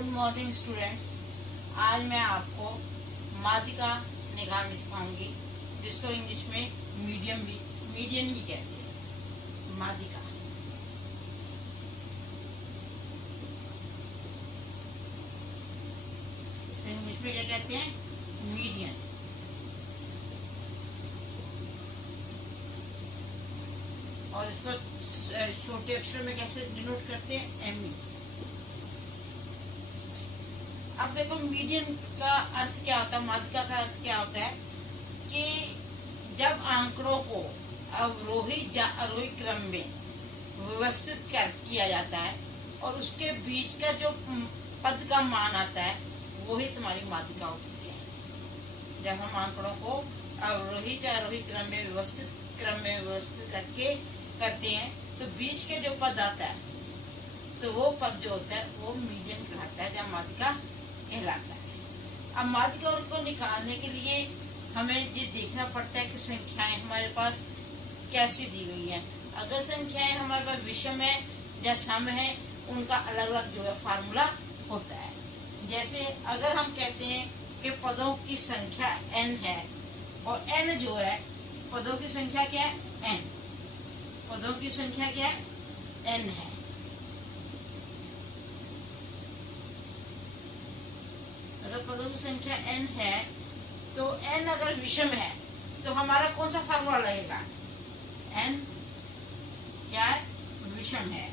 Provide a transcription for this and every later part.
Good morning students. आज मैं आपको माध्यिका निकालनी सिखाऊंगी, जिसको इंग्लिश में मीडियन भी कहते हैं। माध्यिका इसको इंग्लिश में क्या कहते हैं? मीडियन। और इसको छोटे अक्षर में कैसे डिनोट करते हैं? एमई। अब देखो, मीडियन का अर्थ क्या होता है, माध्यिका का अर्थ क्या होता है कि जब आंकड़ों को अवरोही या आरोही क्रम में व्यवस्थित किया जाता है और उसके बीच का जो पद का मान आता है, वही तुम्हारी माध्यिका होती है। जब हम आंकड़ों को अवरोही या आरोही क्रम में व्यवस्थित करते हैं तो बीच के जो पद आता है, तो वो पद जो होता है वो मीडियन कहलाता है या माध्यिका कहलाता है। अब माध्यिका को निकालने के लिए हमें ये देखना पड़ता है कि संख्याएं हमारे पास कैसी दी गई हैं। अगर संख्याएं हमारे पास विषम है या सम है, उनका अलग अलग जो है फार्मूला होता है। जैसे अगर हम कहते हैं कि पदों की संख्या n है और n जो है, पदों की संख्या क्या है? n। पदों की संख्या क्या है? n है। अगर पदों की संख्या n है तो n अगर विषम है तो हमारा कौन सा फार्मूला लगेगा? n क्या है? विषम है।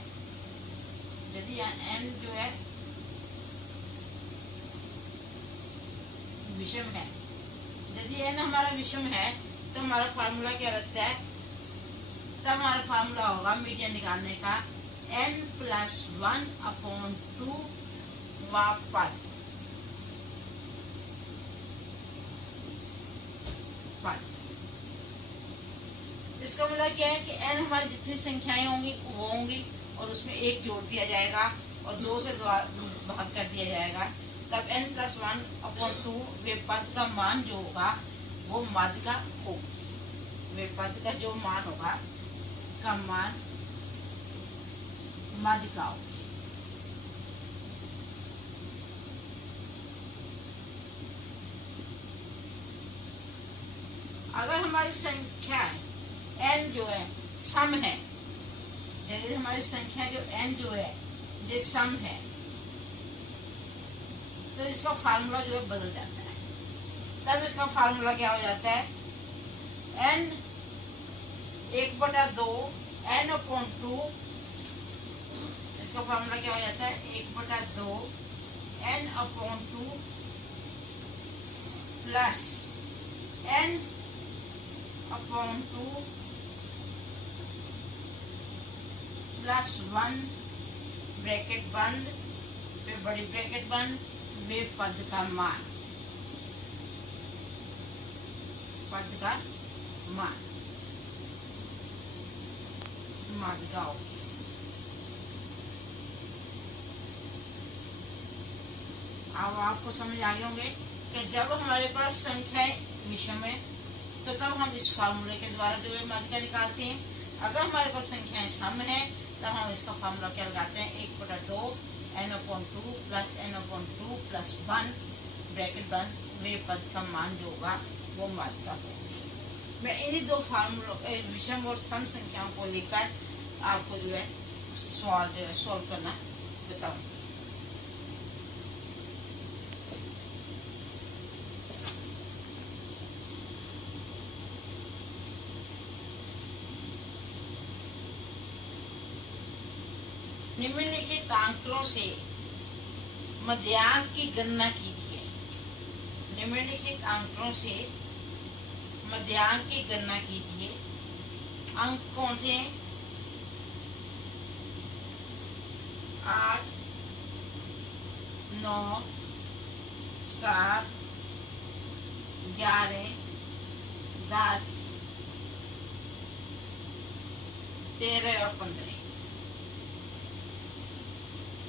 यदि n जो है विषम है, यदि n हमारा विषम है तो हमारा फार्मूला क्या लगता है? तब हमारा फार्मूला होगा मीडियन निकालने का n+1/2 वा पद। इसका मतलब क्या है कि n हमारी जितनी संख्याएं होंगी वो होंगी और उसमें एक जोड़ दिया जाएगा और 2 से भाग कर दिया जाएगा, तब n+1/2 वे पद का मान जो होगा वो माध्यिका होगी। वे पद का जो मान होगा का मान माध्यिका होगी। अगर हमारी संख्या n जो है सम है, यदि हमारी संख्या जो n जो है ये सम है, तो इसका फार्मूला जो है बदल जाता है। तब इसका फार्मूला क्या हो जाता है? n 1/2 n/2। इसका फार्मूला क्या हो जाता है? 1/2 n/2 plus n/2 plus 1 bracket बंद, फिर बड़ी ब्रैकेट बंद, वे पद का मान। पद का मान माध्यिका होगी। अब आपको समझ आए होंगे कि जब हमारे पास संख्याएं विषम है तो तब हम इस फार्मूले के द्वारा जो है माध्यिका निकालते हैं। अगर हमारे पास संख्याएं सम है तब हम इसका फार्मूला क्या लगाते हैं? 1/2 n/2 plus n/2 plus 1 bracket बंद, वे पद का मान जो होगा वो माध्यिका होगी। मैं इन्हीं दो फार्मूलों विषम और सम संख्याओं को लेकर आपको जो है सवाल जो है सॉल्व करना बताऊंगी। निम्नलिखित आंकड़ों से मध्यांक की गणना कीजिए। निम्नलिखित आंकड़ों से मध्यांक की गणना कीजिए। अंक कौन से हैं? 8, 9, 7, 11, 10, 13 और 15।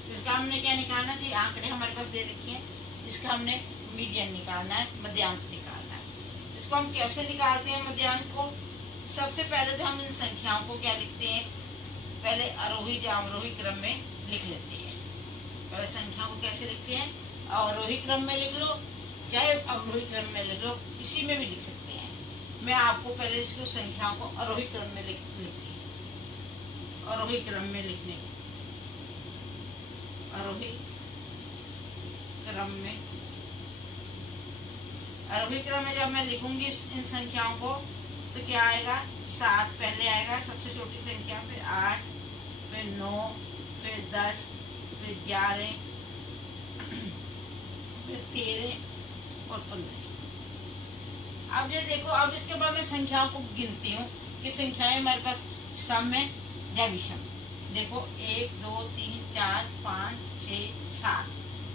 इसका हमने क्या निकालना है? आंकड़े हमारे पास दे रखे हैं, इसका हमने मीडियन निकालना है, मध्यांक निकालना है। इसको हम कैसे निकालते हैं मध्यांक को? सबसे पहले तो हम इन संख्याओं को क्या लिखते हैं? पहले आरोही या अवरोही क्रम में लिख लेते हैं। पहले संख्या को कैसे लिखते हैं, अवरोही क्रम में लिख लो चाहे अवरोही क्रम में लिख लो, किसी में भी लिख सकते हैं। मैं आपको पहले इसको संख्याओं को आरोही क्रम में लिखती हूँ। आरोही क्रम में लिखने, आरोही क्रम में, आरोही क्रम में जब मैं लिखूंगी इन संख्याओं को तो क्या आएगा, 7 पहले आएगा सबसे छोटी संख्या, फिर 8, फिर 9, फिर 10, फिर 11, फिर 13 और 15। अब ये देखो, अब इसके बाद मैं संख्याओं को गिनती हूँ कि संख्याएं हमारे पास सम में या विषम। देखो 1 2 3 4 5 6 7,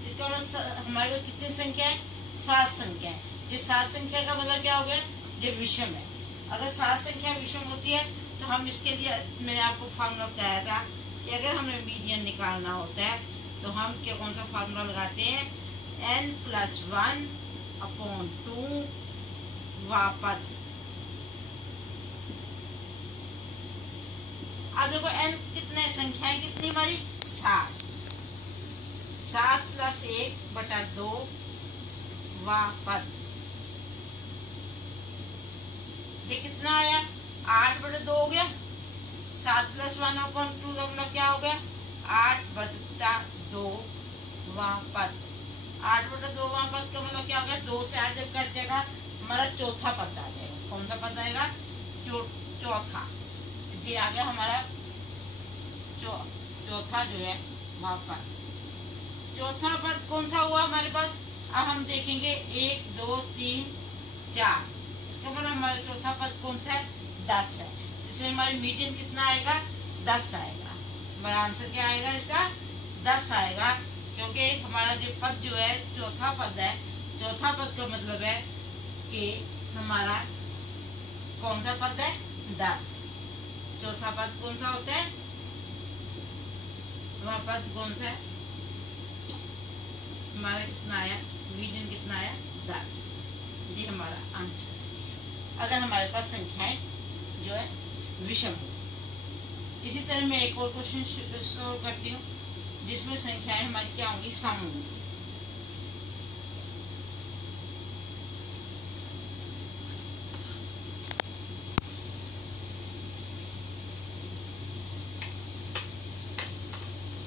इसका मतलब हमारे पास कितनी संख्या है, 7 संख्या है। ये 7 संख्या का मतलब क्या हो गया, ये विषम है। अगर 7 संख्या विषम होती है तो हम इसके लिए मैंने आपको फार्मूला बताया था कि अगर हमें मीडियन निकालना होता है तो हम क्या कौन सा फार्मूला लगाते हैं, n+1/2 वापत। अब देखो n कितने संख्याएं कितनी हमारी, 7, 7 + 1/2 वापत। ये कितना आया, 8/2 हो गया। 7 + 1/2 का मतलब क्या हो गया, 8/2 वापत। 8/2 वापत का मतलब क्या हो गया, 2 से 8 जब कट जाएगा हमारा चौथा पद आ जाएगा। कौन सा पद आएगा, चौथा। जी आ गया हमारा चौथा जो है वहां पर। चौथा पद कौन सा हुआ हमारे पास, अब हम देखेंगे 1 2 3 4, इसका मतलब हमारा चौथा पद कौन सा है, 10 है। इसलिए हमारी मीडियन कितना आएगा, 10 आएगा। हमारा आंसर क्या आएगा इसका, 10 आएगा, क्योंकि हमारा जो पद जो है चौथा पद है। चौथा पद का मतलब है कि हमारा कौन सा पद है, 10। चौथा पद कौन सा होता है, वह पद कौन सा है, हमारा कितना आया, मीडियन कितना आया, 10। ये हमारा आंसर है अगर हमारे पास संख्याएं जो है विषम हो। इसी तरह मैं एक और क्वेश्चन सॉल्व करती हूँ जिसमें संख्याएं हमारी क्या होंगी, सम होंगी।